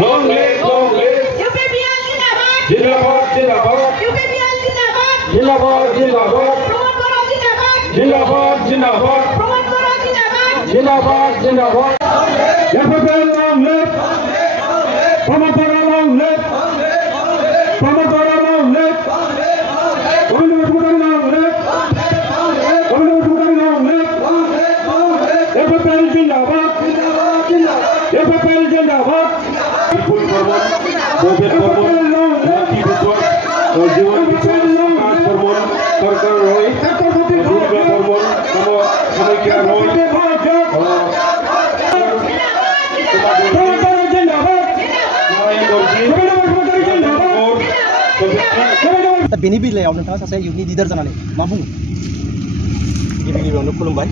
Long live UPPL जिंदाबाद जिंदाबाद UPPL जिंदाबाद जिंदाबाद प्रमोद बोरा जिंदाबाद जिंदाबाद प्रमोद बोरा जिंदाबाद जिंदाबाद FPL long live प्रमोद बोरा long live प्रमोद बोरा long live प्रमोद बोरा long live प्रमोद बोरा long live FPL जिंदाबाद FPL जिंदाबाद विपुल बर्मन बोबेल बर्मन लकी बुजवार जीवन विश्वास काज बर्मन सरकार रोय दुर्गा बर्मन समयक्या रोय बेनि बेलायाव नोंथाङा सासे इयुननि लिडार जानानै मा बुङो गिबि गिबियावनो खुलुमबाय